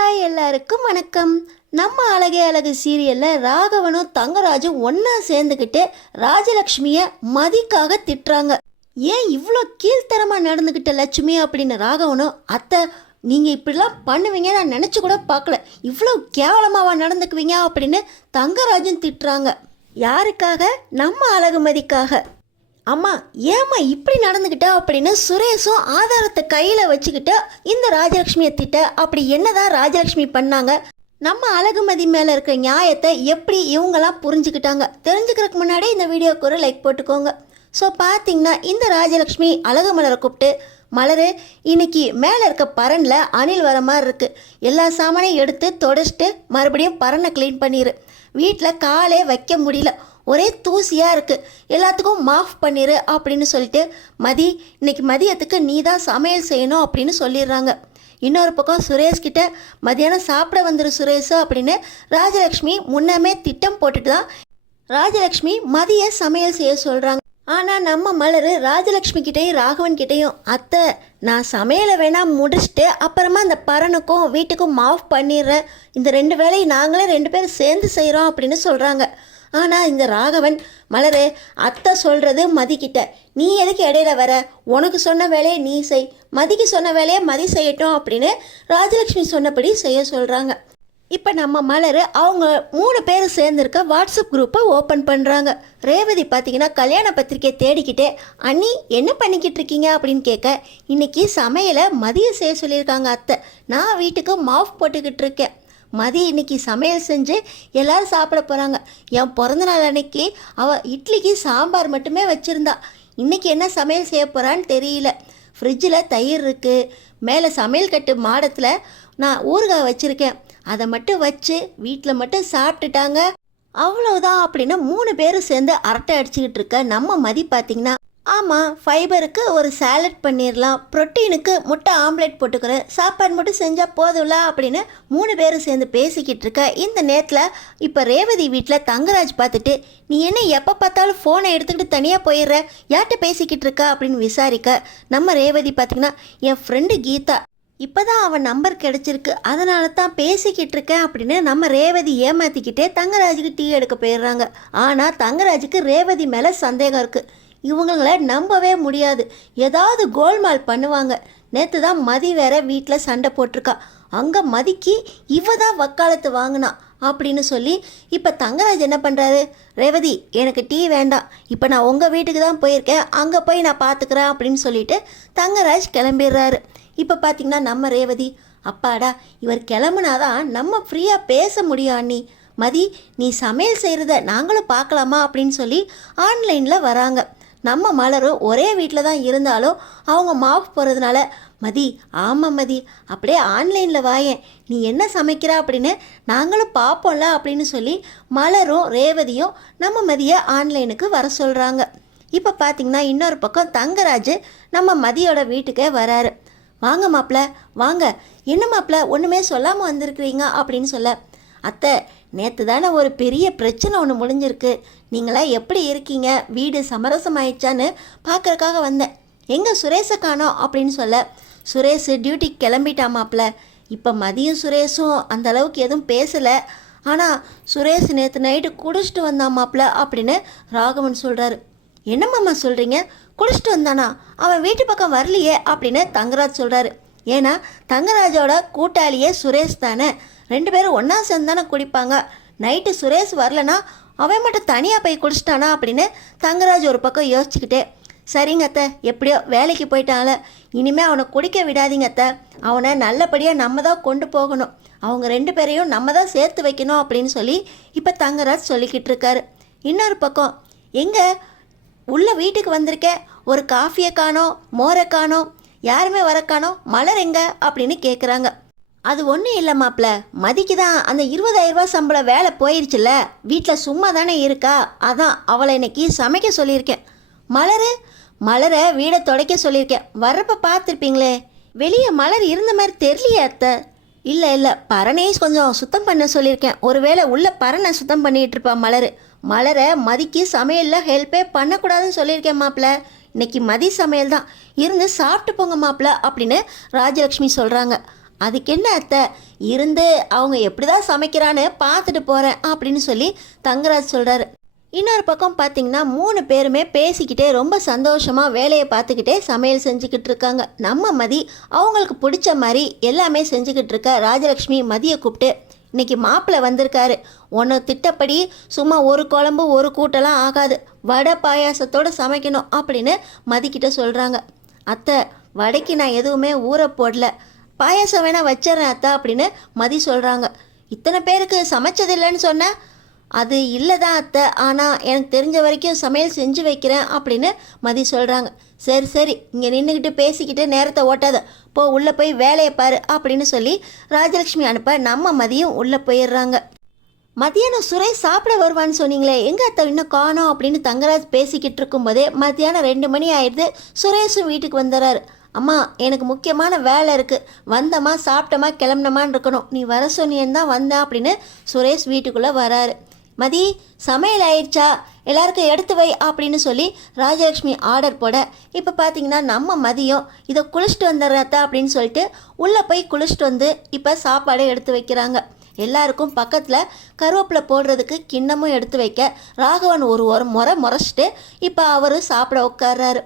Hi எல்லாருக்கும் வணக்கம். நம்ம அழகே அழகு சீரியலில் ராகவனும் தங்கராஜும் ஒன்றா சேர்ந்துக்கிட்டு ராஜலக்ஷ்மியை மதிக்காக திட்டுறாங்க. ஏன் இவ்வளோ கீழ்த்தரமாக நடந்துக்கிட்ட லட்சுமி அப்படின்னு ராகவனும், அத்தை நீங்கள் இப்படிலாம் பண்ணுவீங்க நான் நினச்சி கூட பார்க்கல, இவ்வளோ கேவலமாவா நடந்துக்குவீங்க அப்படின்னு தங்கராஜும் திட்டுறாங்க. யாருக்காக? நம்ம அழகுமதிக்காக. அம்மா ஏம்மா இப்படி நடந்துக்கிட்ட அப்படின்னு சுரேஷும் ஆதாரத்தை கையில் வச்சுக்கிட்டு இந்த ராஜலக்ஷ்மியை திட்ட. அப்படி என்னதான் ராஜலக்ஷ்மி பண்ணாங்க? நம்ம அழகுமதி மேலே இருக்கிற நியாயத்தை எப்படி இவங்கெல்லாம் புரிஞ்சுக்கிட்டாங்க? தெரிஞ்சுக்கிறதுக்கு முன்னாடி இந்த வீடியோக்கு ஒரு லைக் போட்டுக்கோங்க. ஸோ பார்த்தீங்கன்னா இந்த ராஜலக்ஷ்மி அழகு மலரை கூப்பிட்டு, மலரு இன்னைக்கு மேலே இருக்க பரனில் அணில் வர மாதிரி இருக்குது, எல்லா சாமானையும் எடுத்து தொடச்சிட்டு மறுபடியும் பரனை க்ளீன் பண்ணிடு, வீட்டில் காலே வைக்க முடியல, ஒரே தூசியாக இருக்குது, எல்லாத்துக்கும் மாஃப் பண்ணிடு அப்படின்னு சொல்லிட்டு இன்னைக்கு மதியத்துக்கு நீ தான் சமையல் செய்யணும் அப்படின்னு சொல்லிடுறாங்க. இன்னொரு பக்கம் சுரேஷ்கிட்ட மதியானம் சாப்பிட வந்துரு சுரேஷ் அப்படின்னு ராஜலக்ஷ்மி முன்னமே திட்டம் போட்டுட்டு தான் ராஜலக்ஷ்மி மதிய சமையல் செய்ய சொல்கிறாங்க. ஆனால் நம்ம மலர் ராஜலக்ஷ்மி கிட்டேயும் ராகவன் கிட்டேயும், அத்தை நான் சமையலை வேணால் முடிச்சுட்டு அப்புறமா அந்த பரனுக்கும் வீட்டுக்கும் மாஃப் பண்ணிடுறேன், இந்த 2 வேலையும் நாங்களே 2 பேரும் சேர்ந்து செய்கிறோம் அப்படின்னு சொல்கிறாங்க. ஆனால் இந்த ராகவன், மலரே அத்தை சொல்கிறது மதிக்கிட்ட, நீ எதுக்கு இடையில வர, உனக்கு சொன்ன வேலையை நீ செய், மதிக்கு சொன்ன வேலையை மதி செய்யட்டும் அப்படின்னு ராஜலக்ஷ்மி சொன்னபடி செய்ய சொல்கிறாங்க. இப்போ நம்ம மலர் அவங்க 3 பேர் சேர்ந்துருக்க வாட்ஸ்அப் குரூப்பை ஓப்பன் பண்ணுறாங்க. ரேவதி பார்த்தீங்கன்னா கல்யாண பத்திரிக்கையை தேடிக்கிட்டே, அண்ணி என்ன பண்ணிக்கிட்டு இருக்கீங்க அப்படின்னு கேட்க, இன்றைக்கி சமையலை மதியம் செய்ய சொல்லியிருக்காங்க அத்தை, நான் வீட்டுக்கு மாஃப் போட்டுக்கிட்டு இருக்கேன், மதி இன்னைக்கு சமையல் செஞ்சு எல்லோரும் சாப்பிட போகிறாங்க, என் பிறந்தநாள் அன்னைக்கு அவள் இட்லிக்கு சாம்பார் மட்டுமே வச்சுருந்தா, இன்றைக்கி என்ன சமையல் செய்ய போகிறான்னு தெரியல, ஃப்ரிட்ஜில் தயிர் இருக்குது, மேலே சமையல் கட்டு மாடத்தில் நான் ஊறுகாய் வச்சுருக்கேன், அதை மட்டும் வச்சு வீட்டில் மட்டும் சாப்பிட்டுட்டாங்க, அவ்வளோதான் அப்படின்னு 3 பேரும் சேர்ந்து அரட்டை அடிச்சுக்கிட்டு இருக்க நம்ம மதி பார்த்திங்கன்னா, ஆமாம் ஃபைபருக்கு ஒரு சாலட் பண்ணிடலாம், ப்ரோட்டீனுக்கு முட்டை ஆம்லேட் போட்டுக்கிறேன், சாப்பாடு மட்டும் செஞ்சால் போதும்ல அப்படின்னு 3 பேரும் சேர்ந்து பேசிக்கிட்டு இருக்க இந்த நேரத்தில் இப்போ ரேவதி வீட்டில் தங்கராஜ் பார்த்துட்டு, நீ என்ன எப்போ பார்த்தாலும் ஃபோனை எடுத்துக்கிட்டு தனியாக போயிடுற, யார்கிட்ட பேசிக்கிட்டு இருக்க அப்படின்னு விசாரிக்க, நம்ம ரேவதி பார்த்திங்கன்னா, என் ஃப்ரெண்டு கீதா இப்போ தான் அவன் நம்பர் கிடச்சிருக்கு, அதனால தான் பேசிக்கிட்டு இருக்கேன் அப்படின்னு நம்ம ரேவதி ஏமாற்றிக்கிட்டே தங்கராஜுக்கு டீ எடுக்க போயிடுறாங்க. ஆனால் தங்கராஜுக்கு ரேவதி மேலே சந்தேகம் இருக்குது, இவங்கள நம்பவே முடியாது, ஏதாவது கோல்மால் பண்ணுவாங்க. நேற்று தான் மதி வேற வீட்டில் சண்டை போட்டிருக்கா, அங்கே மதிக்கு இவ தான் வக்காலத்து வாங்கினா அப்படின்னு சொல்லி இப்போ தங்கராஜ் என்ன பண்ணுறாரு, ரேவதி எனக்கு டீ வேண்டாம், இப்போ நான் உங்கள் வீட்டுக்கு தான் போயிருக்கேன், அங்கே போய் நான் பார்த்துக்கிறேன் அப்படின்னு சொல்லிட்டு தங்கராஜ் கிளம்பிடுறாரு. இப்போ பார்த்திங்கன்னா நம்ம ரேவதி, அப்பாடா இவர் கிளம்புனாதான் நம்ம ஃப்ரீயாக பேச முடியும் அண்ணி, மதி நீ சமையல் செய்கிறத நாங்களும் பார்க்கலாமா அப்படின்னு சொல்லி ஆன்லைனில் வராங்க. நம்ம மலரும் ஒரே வீட்டில் தான் இருந்தாலும் அவங்க மாஃப் போகிறதுனால, மதி ஆமாம் மதி அப்படியே ஆன்லைனில் வாயேன், நீ என்ன சமைக்கிறா அப்படின்னு நாங்களும் பார்ப்போம்ல அப்படின்னு சொல்லி மலரும் ரேவதியும் நம்ம மதியை ஆன்லைனுக்கு வர சொல்கிறாங்க. இப்போ பார்த்திங்கன்னா இன்னொரு பக்கம் தங்கராஜ் நம்ம மதியோட வீட்டுக்கே வராரு. வாங்க மாப்பிள்ள வாங்க, என்ன மாப்பிள்ள ஒன்றுமே சொல்லாமல் வந்திருக்கிறீங்க அப்படின்னு சொல்ல, அத்தை நேற்று தானே ஒரு பெரிய பிரச்சனை ஒன்று முடிஞ்சிருக்கு, நீங்களாம் எப்படி இருக்கீங்க, வீடு சமரசமாயிடுச்சான்னு பார்க்குறக்காக வந்தேன், எங்கே சுரேஷை காணோம் அப்படின்னு சொல்ல, சுரேஷ் டியூட்டிக்கு கிளம்பிட்டாமாப்ல, இப்போ மதியம் சுரேஷும் அந்த அளவுக்கு எதுவும் பேசலை, ஆனால் சுரேஷ் நேற்று நைட்டு குடிச்சிட்டு வந்தாமாப்ல அப்படின்னு ராகவன் சொல்கிறாரு. என்னம்மாம்மா சொல்கிறீங்க, குடிச்சிட்டு வந்தானா, அவன் வீட்டு பக்கம் வரலையே அப்படின்னு தங்கராஜ் சொல்கிறாரு. ஏன்னா தங்கராஜோட கூட்டாளியே சுரேஷ் தானே, 2 பேரும் ஒன்றா சேர்ந்து தானே குடிப்பாங்க, நைட்டு சுரேஷ் வரலனா அவன் மட்டும் தனியாக போய் குடிச்சிட்டானா அப்படின்னு தங்கராஜ் ஒரு பக்கம் யோசிச்சுக்கிட்டே, சரிங்க அத்தை எப்படியோ வேலைக்கு போயிட்டாங்கள, இனிமேல் அவனை குடிக்க விடாதீங்க அத்தை, அவனை நல்லபடியாக நம்ம தான் கொண்டு போகணும், அவங்க 2 பேரையும் நம்ம தான் சேர்த்து வைக்கணும் அப்படின்னு சொல்லி இப்போ தங்கராஜ் சொல்லிக்கிட்டு இருக்காரு. இன்னொரு பக்கம், எங்கே உள்ள வீட்டுக்கு வந்திருக்கேன், ஒரு காஃபியை காணோம், மோரை காணோம், யாருமே வர காணோம், மலர் எங்க அப்படின்னு கேட்குறாங்க. அது ஒன்றும் இல்லை மாப்பிள்ள, மதிக்கு தான் அந்த 20,000 ரூபா சம்பளம் வேலை போயிடுச்சுல்ல, வீட்டில் சும்மா தானே இருக்கா, அதான் அவளை இன்னைக்கு சமைக்க சொல்லியிருக்கேன். மலரை வீடை துடைக்க சொல்லியிருக்கேன், வர்றப்ப பார்த்துருப்பீங்களே, வெளியே மலர் இருந்த மாதிரி தெரியலையே அத்தை. இல்லை பரனேஷ் கொஞ்சம் சுத்தம் பண்ண சொல்லியிருக்கேன், ஒருவேளை உள்ள பரனை சுத்தம் பண்ணிகிட்டு இருப்பா மலரை மதிக்கு சமையலில் ஹெல்ப்பே பண்ணக்கூடாதுன்னு சொல்லியிருக்கேன் மாப்பிள்ள, இன்னைக்கு மதி சமையல் தான், இருந்து சாப்பிட்டு போங்க மாப்பிள்ள அப்படின்னு ராஜலக்ஷ்மி சொல்கிறாங்க. அதுக்கு என்ன அத்தை, இருந்து அவங்க எப்படி தான் சமைக்கிறான்னு பார்த்துட்டு போகிறேன் அப்படின்னு சொல்லி தங்கராஜ் சொல்கிறாரு. இன்னொரு பக்கம் பார்த்தீங்கன்னா 3 பேருமே பேசிக்கிட்டே ரொம்ப சந்தோஷமாக வேலையை பார்த்துக்கிட்டே சமையல் செஞ்சுக்கிட்டு இருக்காங்க. நம்ம மதி அவங்களுக்கு பிடிச்ச மாதிரி எல்லாமே செஞ்சுக்கிட்டு இருக்க. ராஜலக்ஷ்மி மதியை கூப்பிட்டு, இன்னைக்கு மாப்பிள்ளை வந்திருக்காரு, உன்னை திட்டப்படி சும்மா ஒரு குழம்பு ஒரு கூட்டெல்லாம் ஆகாது, வடை பாயாசத்தோடு சமைக்கணும் அப்படின்னு மதிக்கிட்ட சொல்கிறாங்க. அத்தை, வடைக்கு நான் எதுவுமே ஊற போடல, பாயாசம் வேணால் வச்சிடறேன் அத்தை அப்படின்னு மதி சொல்கிறாங்க. இத்தனை பேருக்கு சமைச்சதில்லைன்னு சொன்னேன். அது இல்லை தான் அத்தை, ஆனால் எனக்கு தெரிஞ்ச வரைக்கும் சமையல் செஞ்சு வைக்கிறேன் அப்படின்னு மதி சொல்கிறாங்க. சரி சரி, இங்கே நின்றுக்கிட்டு பேசிக்கிட்டு நேரத்தை ஓட்டாத, போ உள்ளே போய் வேலையை பாரு அப்படின்னு சொல்லி ராஜலக்ஷ்மி அனுப்ப நம்ம மதியம் உள்ளே போயிடுறாங்க. மதியானம் சுரேஷ் சாப்பிட வருவான்னு சொன்னீங்களே, எங்கே அத்தை இன்னும் காணோம் அப்படின்னு தங்கராஜ் பேசிக்கிட்டு இருக்கும்போதே மத்தியானம் 2 மணி ஆயிடுது. சுரேஷும் வீட்டுக்கு வந்துடுறாரு. அம்மா, எனக்கு முக்கியமான வேலை இருக்குது, வந்தம்மா சாப்பிட்டம்மா கிளம்புனமான்னு இருக்கணும், நீ வர சொன்னியன்னு தான் வந்தேன் அப்படின்னு சுரேஷ் வீட்டுக்குள்ளே வராரு. மதி, சமையல் ஆயிடுச்சா, எல்லாருக்கும் எடுத்து வை அப்படின்னு சொல்லி ராஜலக்ஷ்மி ஆர்டர் போட, இப்போ பார்த்தீங்கன்னா நம்ம மதியம் இதை குளிச்சுட்டு வந்துடுறத அப்படின்னு சொல்லிட்டு உள்ளே போய் குளிச்சுட்டு வந்து இப்போ சாப்பாடை எடுத்து வைக்கிறாங்க. எல்லாருக்கும் பக்கத்தில் கருவேப்பிலை போடுறதுக்கு கிண்ணமும் எடுத்து வைக்க ராகவன் ஒரு முறை முறைச்சிட்டு இப்போ அவர் சாப்பிட உட்கார்றாரு.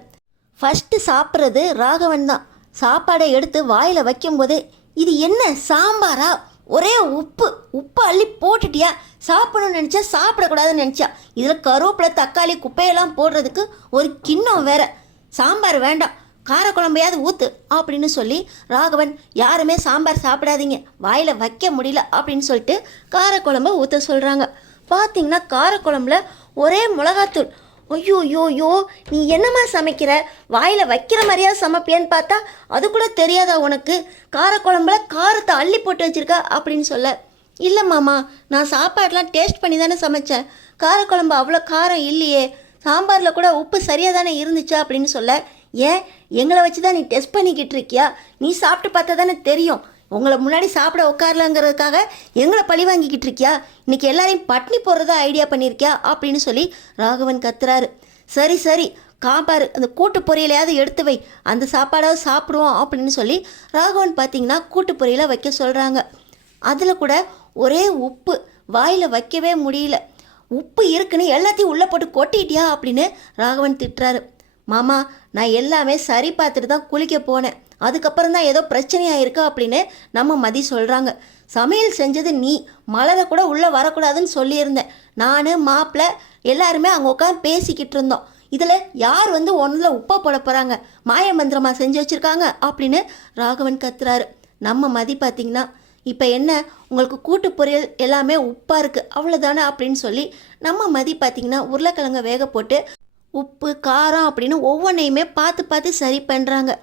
ஃபஸ்ட்டு சாப்பிட்றது ராகவன் தான். சாப்பாடை எடுத்து வாயில் வைக்கும்போது, இது என்ன சாம்பாரா, ஒரே உப்பு அள்ளி போட்டுட்டியா, சாப்பிடணும்னு நினச்சா சாப்பிடக்கூடாதுன்னு நினச்சா, இதில் கருவேப்பிலை தக்காளி குப்பையெல்லாம் போடுறதுக்கு ஒரு கிண்ணம் வேற, சாம்பார் வேண்டாம், காரக்குழம்பையாவது ஊற்று அப்படின்னு சொல்லி ராகவன், யாருமே சாம்பார் சாப்பிடாதீங்க, வாயில் வைக்க முடியல அப்படின்னு சொல்லிட்டு காரக்குழம்பை ஊற்ற சொல்கிறாங்க. பார்த்தீங்கன்னா காரக்குழம்புல ஒரே மிளகாத்தூள். ஐயோ, நீ என்னம்மா சமைக்கிற, வாயில் வைக்கிற மாதிரியா சமைப்பியான்னு பார்த்தா அது கூட தெரியாதா உனக்கு, காரக்குழம்புல காரத்தை அள்ளி போட்டு வச்சிருக்கா அப்படின்னு சொல்ல, இல்லை மாமா, நான் சாப்பாடெலாம் டேஸ்ட் பண்ணி தானே சமைச்சேன், காரக்குழம்பு அவ்வளோ காரம் இல்லையே, சாம்பாரில் கூட உப்பு சரியாக தானே இருந்துச்சா அப்படின்னு சொல்ல, ஏன் எங்களை வச்சு தான் நீ டெஸ்ட் பண்ணிக்கிட்டு இருக்கியா, நீ சாப்பிட்டு பார்த்தா தானே தெரியும், உங்களை முன்னாடி சாப்பிட உட்காரலங்கிறதுக்காக எங்களை பழி வாங்கிக்கிட்டு இருக்கியா, இன்னைக்கு எல்லாரையும் பட்னி போடுறதா ஐடியா பண்ணியிருக்கியா அப்படின்னு சொல்லி ராகவன் கத்துறாரு. சரி காப்பாரு, அந்த கூட்டு பொரியலையாவது எடுத்து வை, அந்த சாப்பாடாவது சாப்பிடுவோம் அப்படின்னு சொல்லி ராகவன் பார்த்தீங்கன்னா கூட்டு பொரியலை வைக்க சொல்கிறாங்க. அதில் கூட ஒரே உப்பு, வாயில் வைக்கவே முடியல, உப்பு இருக்குன்னு எல்லாத்தையும் உள்ளே போட்டு கொட்டிட்டியா அப்படின்னு ராகவன் திட்டுறாரு. மாமா, நான் எல்லாமே சரி பார்த்துட்டு தான் குளிக்க போனேன், அதுக்கப்புறம் தான் ஏதோ பிரச்சனையாக இருக்கா அப்படின்னு நம்ம மதி சொல்கிறாங்க. சமையல் செஞ்சது நீ, மலரை கூட உள்ளே வரக்கூடாதுன்னு சொல்லியிருந்தேன், நான் மாப்பிள்ளை எல்லாருமே அங்கே உட்காந்து பேசிக்கிட்டு இருந்தோம், இதில் யார் வந்து ஒன்றில் உப்பை போட போகிறாங்க, மாய மந்திரமாக செஞ்சு வச்சுருக்காங்க அப்படின்னு ராகவன் கத்துறாரு. நம்ம மதி பார்த்திங்கன்னா, இப்போ என்ன உங்களுக்கு கூட்டு பொரியல் எல்லாமே உப்பாக இருக்குது அவ்வளோதானே அப்படின்னு சொல்லி நம்ம மதி பார்த்திங்கன்னா உருளைக்கிழங்க வேக போட்டு உப்பு காரம் அப்படின்னு ஒவ்வொன்றையுமே பார்த்து சரி பண்ணுறாங்க.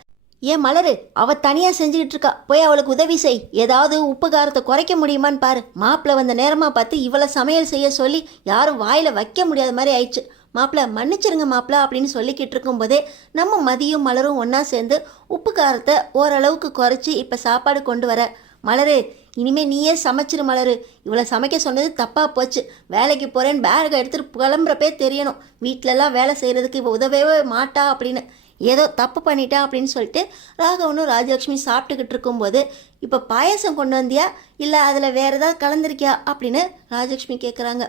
ஏன் மலரு, அவள் தனியாக செஞ்சுக்கிட்டு இருக்கா, போய் அவளுக்கு உதவி செய், ஏதாவது உப்பு காரத்தை குறைக்க முடியுமான்னு பாரு, மாப்பிள்ளை வந்த நேரமாக பார்த்து இவளை சமையல் செய்ய சொல்லி யாரும் வாயில் வைக்க முடியாத மாதிரி ஆயிடுச்சு, மாப்பிள்ளை மன்னிச்சிருங்க மாப்பிள்ளை அப்படின்னு சொல்லிக்கிட்டு இருக்கும்போதே நம்ம மதியும் மலரும் ஒன்றா சேர்ந்து உப்பு காரத்தை ஓரளவுக்கு குறைச்சி இப்போ சாப்பாடு கொண்டு வர, மலரு இனிமேல் நீயே சமைச்சிரு மலரு, இவளை சமைக்க சொன்னது தப்பாக போச்சு, வேலைக்கு போகிறேன்னு பேகை எடுத்துகிட்டு கிளம்புறப்பே தெரியணும், வீட்டிலலாம் வேலை செய்கிறதுக்கு இவள் உதவவே மாட்டா அப்படின்னு, ஏதோ தப்பு பண்ணிட்டா அப்படின்னு சொல்லிட்டு ராகவனும் ராஜலக்ஷ்மி சாப்பிட்டுக்கிட்டு இருக்கும்போது, இப்போ பாயசம் கொண்டு வந்தியா இல்லை அதில் வேறு ஏதாவது கலந்துருக்கியா அப்படின்னு ராஜலக்ஷ்மி கேட்குறாங்க.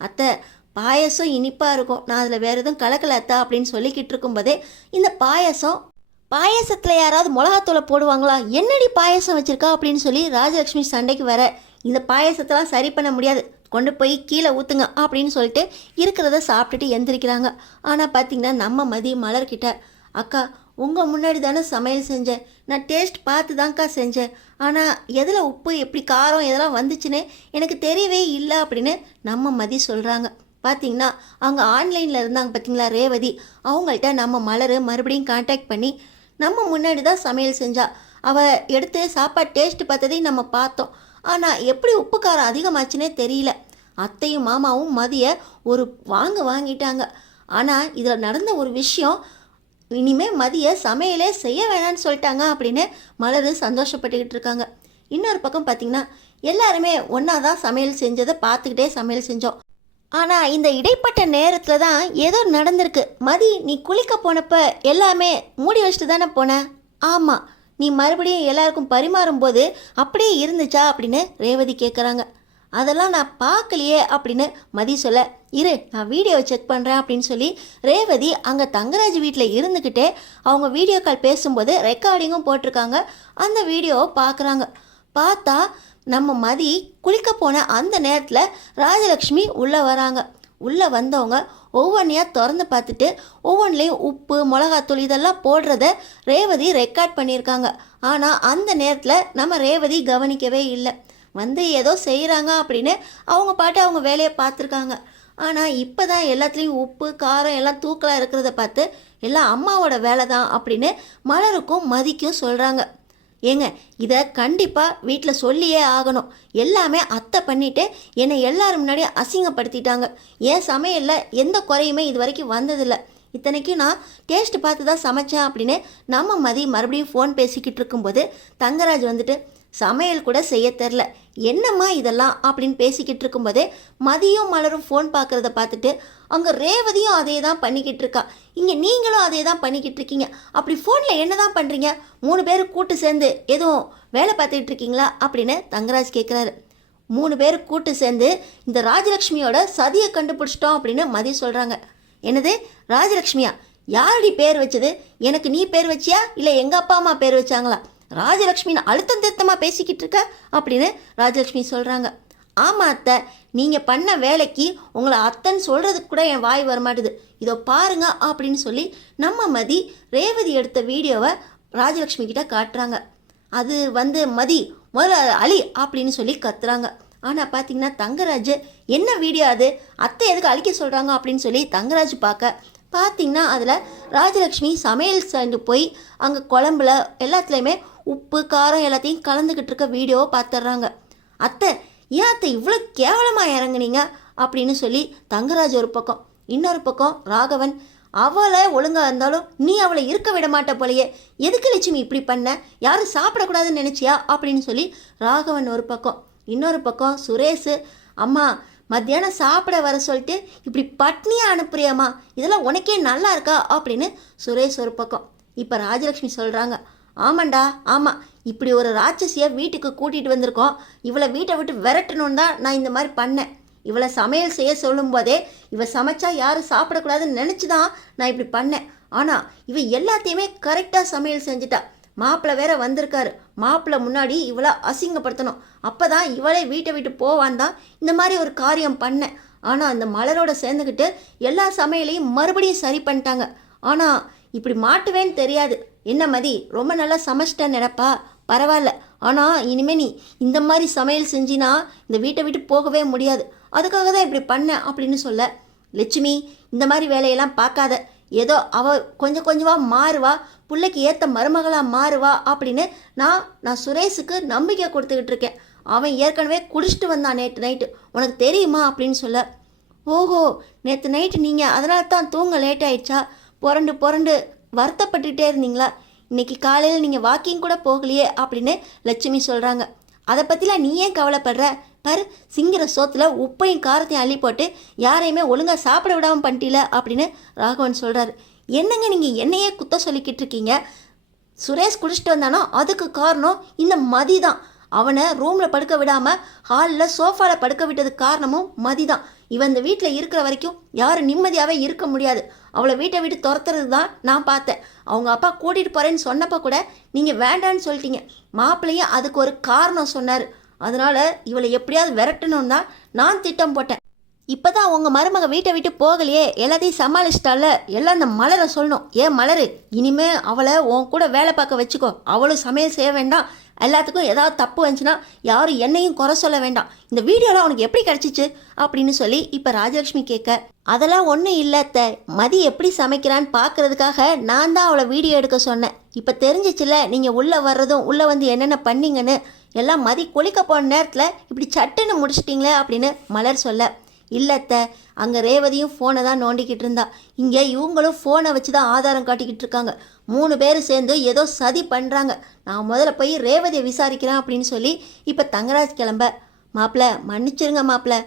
அத்தை, பாயசம் இனிப்பாக இருக்கும், நான் அதில் வேறு எதுவும் கலக்கல அத்தா அப்படின்னு சொல்லிக்கிட்டு இருக்கும்போதே இந்த பாயசத்தில் யாராவது மிளகாத்தூளை போடுவாங்களா, என்னடி பாயசம் வச்சுருக்கா அப்படின்னு சொல்லி ராஜலக்ஷ்மி சண்டைக்கு வர, இந்த பாயசத்தெல்லாம் சரி பண்ண முடியாது, கொண்டு போய் கீழே ஊற்றுங்க அப்படின்னு சொல்லிட்டு இருக்கிறத சாப்பிட்டுட்டு எந்திரிக்கிறாங்க. ஆனால் பார்த்திங்கன்னா நம்ம மதியம் மலர்கிட்ட, அக்கா உங்கள் முன்னாடி தானே சமையல் செஞ்சேன், நான் டேஸ்ட் பார்த்து தான்க்கா செஞ்சேன், ஆனால் எதில் உப்பு எப்படி காரம் எதெல்லாம் வந்துச்சுன்னு எனக்கு தெரியவே இல்லை அப்படின்னு நம்ம மதி சொல்கிறாங்க. பார்த்திங்கன்னா அவங்க ஆன்லைனில் இருந்தாங்க பார்த்திங்களா ரேவதி, அவங்கள்ட்ட நம்ம மலர் மறுபடியும் காண்டாக்ட் பண்ணி, நம்ம முன்னாடி தான் சமையல் செஞ்சா, அவள் எடுத்து சாப்பாடு டேஸ்ட் பார்த்ததையும் நம்ம பார்த்தோம், ஆனால் எப்படி உப்பு காரம் அதிகமாச்சுன்னே தெரியல, அத்தையும் மாமாவும் மதியை ஒரு வாங்கிட்டாங்க, ஆனால் இதில் நடந்த ஒரு விஷயம், இனிமேல் மதியை சமையலே செய்ய வேணான்னு சொல்லிட்டாங்க அப்படின்னு மலர் சந்தோஷப்பட்டுக்கிட்டு இருக்காங்க. இன்னொரு பக்கம் பார்த்திங்கன்னா எல்லாருமே ஒன்றா தான் சமையல் செஞ்சதை பார்த்துக்கிட்டே சமையல் செஞ்சோம். ஆனால் இந்த இடைப்பட்ட நேரத்தில் தான் ஏதோ நடந்திருக்கு. மதி, நீ குளிக்க போனப்போ எல்லாமே மூடி வச்சுட்டு தானே போனேன்? ஆமாம், நீ மறுபடியும் எல்லாருக்கும் பரிமாறும்போது அப்படியே இருந்துச்சா அப்படின்னு ரேவதி கேட்குறாங்க. அதெல்லாம் நான் பார்க்கலையே அப்படின்னு மதி சொல்ல, இரு நான் வீடியோவை செக் பண்ணுறேன் அப்படின்னு சொல்லி ரேவதி அங்கே தங்கராஜ் வீட்டில் இருந்துக்கிட்டே அவங்க வீடியோ கால் பேசும்போது ரெக்கார்டிங்கும் போட்டிருக்காங்க. அந்த வீடியோவை பார்க்குறாங்க. பார்த்தா நம்ம மதி குளிக்க போன அந்த நேரத்தில் ராஜலக்ஷ்மி உள்ளே வராங்க. உள்ளே வந்தவங்க ஒவ்வொன்றையாக திறந்து பார்த்துட்டு ஒவ்வொன்றிலையும் உப்பு மிளகாத்தூள் இதெல்லாம் போடுறத ரேவதி ரெக்கார்ட் பண்ணியிருக்காங்க. ஆனால் அந்த நேரத்தில் நம்ம ரேவதி கவனிக்கவே இல்லை. வந்து ஏதோ செய்கிறாங்க அப்படின்னு அவங்க பாட்டு அவங்க வேலையை பார்த்துருக்காங்க. ஆனால் இப்போ தான் எல்லாத்துலேயும் உப்பு காரம் எல்லாம் தூக்கலாக இருக்கிறத பார்த்து எல்லாம் அம்மாவோட வேலை தான் அப்படின்னு மலருக்கும் மதிக்கும் சொல்கிறாங்க. ஏங்க இதை கண்டிப்பாக வீட்டில் சொல்லியே ஆகணும். எல்லாமே அத்தை பண்ணிவிட்டு என்னை எல்லாரும் முன்னாடியே அசிங்கப்படுத்திட்டாங்க. என் சமையலில் எந்த குறையுமே இது வரைக்கும் வந்ததில்லை. இத்தனைக்கும் நான் டேஸ்ட் பார்த்து தான் சமைச்சேன் அப்படின்னு நம்ம மதி மறுபடியும் ஃபோன் பேசிக்கிட்டு இருக்கும்போது தங்கராஜ் வந்துட்டு சமையல் கூட செய்ய தெரில, என்னம்மா இதெல்லாம் அப்படின்னு பேசிக்கிட்டு இருக்கும்போதே மதியும் மலரும் ஃபோன் பார்க்குறத பார்த்துட்டு அங்கே ரேவதியும் அதே தான் பண்ணிக்கிட்டு இருக்கா. இங்கே நீங்களும் அதே தான் பண்ணிக்கிட்டு இருக்கீங்க. அப்படி ஃபோனில் என்ன தான் பண்ணுறீங்க? 3 பேர் கூட்டு சேர்ந்து எதுவும் வேலை பார்த்துக்கிட்டு இருக்கீங்களா அப்படின்னு தங்கராஜ் கேட்குறாரு. 3 பேர் கூட்டு சேர்ந்து இந்த ராஜலக்ஷ்மியோட சதியை கண்டுபிடிச்சிட்டோம் அப்படின்னு மதி சொல்கிறாங்க. என்னது ராஜலக்ஷ்மியா? யாரடி பேர் வச்சது? எனக்கு நீ பேர் வச்சியா இல்லை எங்கள் அப்பா அம்மா பேர் வச்சாங்களா? ராஜலக்ஷ்மின்னு அழுத்தம் திருத்தமாக பேசிக்கிட்டு இருக்க அப்படின்னு ராஜலக்ஷ்மி சொல்கிறாங்க. ஆமாம் அத்தை, நீங்கள் பண்ண வேலைக்கு உங்களை அத்தைன்னு சொல்கிறதுக்கு கூட என் வாய் வரமாட்டுது. இதோ பாருங்க அப்படின்னு சொல்லி நம்ம மதி ரேவதி எடுத்த வீடியோவை ராஜலக்ஷ்மி கிட்ட காட்டுறாங்க. அது மதி முதல்ல அழி அப்படின்னு சொல்லி கத்துறாங்க. ஆனால் பார்த்தீங்கன்னா தங்கராஜ் என்ன வீடியோ அது, அத்தை எதுக்கு அழிக்க சொல்கிறாங்க அப்படின்னு சொல்லி தங்கராஜ் பார்த்தீங்கன்னா அதில் ராஜலக்ஷ்மி சமையல் சேர்ந்து போய் அங்கே குழம்புல எல்லாத்துலேயுமே உப்பு காரம் எல்லாத்தையும் கலந்துக்கிட்டு இருக்க வீடியோவை பார்த்துட்றாங்க. அத்தை ஏன் அத்தை இவ்வளோ கேவலமாக இறங்குனீங்க அப்படின்னு சொல்லி தங்கராஜ் ஒரு பக்கம், இன்னொரு பக்கம் ராகவன் அவளை ஒழுங்காக இருந்தாலும் நீ அவளை இருக்க விட மாட்ட போலையே, எதுக்கு லட்சுமி இப்படி பண்ண, யாரும் சாப்பிடக்கூடாதுன்னு நினச்சியா அப்படின்னு சொல்லி ராகவன் ஒரு பக்கம், இன்னொரு பக்கம் சுரேஷ் அம்மா மத்தியானம் சாப்பிட வர சொல்லிட்டு இப்படி பட்னியாக அனுப்புறியாம்மா, இதெல்லாம் உனக்கே நல்லா இருக்கா அப்படின்னு சுரேஷ் ஒரு பக்கம். இப்போ ராஜலக்ஷ்மி சொல்கிறாங்க, ஆமாண்டா ஆமாம், இப்படி ஒரு ராட்சசியை வீட்டுக்கு கூட்டிகிட்டு வந்திருக்கோம், இவளை வீட்டை விட்டு விரட்டணுன்னு தான் நான் இந்த மாதிரி பண்ணேன். இவளை சமையல் செய்ய சொல்லும் போதே இவள் சமைச்சா யாரும் சாப்பிடக்கூடாதுன்னு நினச்சி தான் நான் இப்படி பண்ணேன். ஆனால் இவள் எல்லாத்தையுமே கரெக்டாக சமையல் செஞ்சுட்டா. மாப்பிள்ளை வேற வந்திருக்காரு, மாப்பிள்ளை முன்னாடி இவளை அசிங்கப்படுத்தணும், அப்போ தான் இவளே வீட்டை விட்டு போவான் தான் இந்த மாதிரி ஒரு காரியம் பண்ணேன். ஆனால் அந்த மலரோட சேர்ந்துக்கிட்டு எல்லா சமையலையும் மறுபடியும் சரி பண்ணிட்டாங்க. ஆனால் இப்படி மாட்டுவேன்னு தெரியாது. என்ன மதி, ரொம்ப நல்லா சமைச்சிட்டேன்னு நினைப்பா, பரவாயில்ல. ஆனால் இனிமேல் நீ இந்த மாதிரி சமையல் செஞ்சினா இந்த வீட்டை விட்டு போகவே முடியாது, அதுக்காக தான் இப்படி பண்ணேன் அப்படின்னு சொல்ல, லட்சுமி இந்த மாதிரி வேலையெல்லாம் பார்க்காத, ஏதோ அவள் கொஞ்சம் கொஞ்சமாக மாறுவா, பிள்ளைக்கு ஏற்ற மருமகளாக மாறுவா அப்படின்னு நான் சுரேஷுக்கு நம்பிக்கை கொடுத்துக்கிட்டு இருக்கேன். அவன் ஏற்கனவே குடிச்சிட்டு வந்தான் நேற்று நைட்டு, உனக்கு தெரியுமா அப்படின்னு சொல்ல, ஓஹோ நேற்று நைட்டு நீங்கள் அதனால தான் தூங்க லேட் ஆயிடுச்சா, புரண்டு வருத்தப்பட்டுக்கிட்டே இருந்தீங்களா, இன்றைக்கி காலையில் நீங்கள் வாக்கிங் கூட போகலையே அப்படின்னு லட்சுமி சொல்கிறாங்க. அதை பற்றிலாம் நீ ஏன் கவலைப்படுற, பாரு சிங்கிற சோத்தில் உப்பையும் காரத்தையும் அள்ளி போட்டு யாரையுமே ஒழுங்காக சாப்பிட விடாமல் பண்ணிட்டீல அப்படின்னு ராகவன் சொல்கிறாரு. என்னங்க நீங்கள் என்னையே குத்த சொல்லிக்கிட்டு இருக்கீங்க, சுரேஷ் குடிச்சிட்டு வந்தானோ அதுக்கு காரணம் இந்த மதி தான். அவனை ரூமில் படுக்க விடாமல் ஹாலில் சோஃபாவில் படுக்க விட்டதுக்கு காரணமும் மதி தான். இவன் இந்த வீட்டில் இருக்கிற வரைக்கும் யாரும் நிம்மதியாகவே இருக்க முடியாது, அவளை வீட்டை விட்டு துரத்துறது தான் நான் பார்த்தேன். அவங்க அப்பா கூட்டிகிட்டு போகிறேன்னு சொன்னப்போ கூட நீங்கள் வேண்டான்னு சொல்லிட்டீங்க. மாப்பிள்ளையும் அதுக்கு ஒரு காரணம் சொன்னார், அதனால் இவளை எப்படியாவது விரட்டணும்னு தான் நான் திட்டம் போட்டேன். இப்போ தான் உங்கள் மருமக வீட்டை விட்டு போகலையே, எல்லாத்தையும் சமாளிச்சிட்டால, எல்லாம் அந்த மலரை சொல்லணும். ஏன் மலரு, இனிமே அவளை உன் கூட வேலை பார்க்க வச்சுக்கோ, அவளும் சமையல் செய்ய வேண்டாம், எல்லாத்துக்கும் ஏதாவது தப்பு வந்துச்சுன்னா யாரும் என்னையும் குறை சொல்ல வேண்டாம். இந்த வீடியோலாம் உனக்கு எப்படி கிடச்சிச்சு அப்படின்னு சொல்லி இப்போ ராஜலக்ஷ்மி கேட்க, அதெல்லாம் ஒன்றும் இல்லத்த, மதி எப்படி சமைக்கிறான்னு பார்க்கறதுக்காக நான் தான் அவளை வீடியோ எடுக்க சொன்னேன். இப்போ தெரிஞ்சிச்சுல நீங்கள் உள்ளே வர்றதும் உள்ளே வந்து என்னென்ன பண்ணீங்கன்னு, எல்லாம் மதி குளிக்க போன நேரத்தில் இப்படி சட்டுன்னு முடிச்சிட்டிங்களே அப்படின்னு மலர் சொல்ல, இல்லத்த அங்கே ரேவதியும் ஃபோனை தான் நோண்டிக்கிட்டு இருந்தா, இங்கே இவங்களும் ஃபோனை வச்சு தான் ஆதாரம் காட்டிக்கிட்டு இருக்காங்க, 3 பேர் சேர்ந்து ஏதோ சதி பண்ணுறாங்க, நான் முதல்ல போய் ரேவதியை விசாரிக்கிறேன் அப்படின்னு சொல்லி இப்போ தங்கராஜ் கிளம்ப, மாப்பிள்ள மன்னிச்சிருங்க மாப்பிள்ள,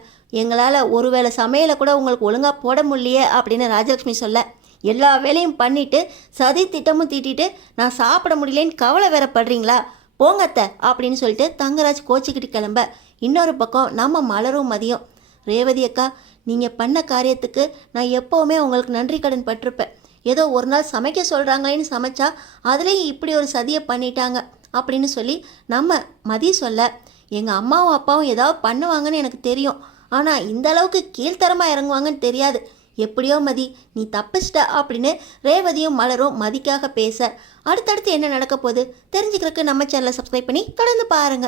எங்களால் ஒருவேளை சமையலை கூட உங்களுக்கு ஒழுங்காக போட முடியலையே அப்படின்னு ராஜலக்ஷ்மி சொல்ல, எல்லா வேலையும் பண்ணிட்டு சதி திட்டமும் தீட்டிட்டு நான் சாப்பிட முடியலன்னு கவலை வேற படுறீங்களா? போங்கத்த அப்படின்னு சொல்லிட்டு தங்கராஜ் கோச்சிக்கிட்டு கிளம்ப, இன்னொரு பக்கம் நம்ம மலரும் மதியம், ரேவதி அக்கா, நீங்கள் பண்ண காரியத்துக்கு நான் எப்போவுமே உங்களுக்கு நன்றி கடன் பட்டிருப்பேன். ஏதோ ஒரு நாள் சமைக்க சொல்கிறாங்களேன்னு சமைச்சா அதுலேயும் இப்படி ஒரு சதியை பண்ணிட்டாங்க அப்படின்னு சொல்லி நம்ம மதி சொல்ல, எங்கள் அம்மாவும் அப்பாவும் ஏதாவது பண்ணுவாங்கன்னு எனக்கு தெரியும், ஆனால் இந்த அளவுக்கு கீழ்த்தரமாக இறங்குவாங்கன்னு தெரியாது. எப்படியோ மதி, நீ தப்பிச்சிட்ட அப்படின்னு ரேவதியும் மலரும் மதிக்காக பேச, அடுத்தடுத்து என்ன நடக்க போகுது தெரிஞ்சுக்கிறதுக்கு நம்ம சேனலை சப்ஸ்கிரைப் பண்ணி தொடர்ந்து பாருங்கள்.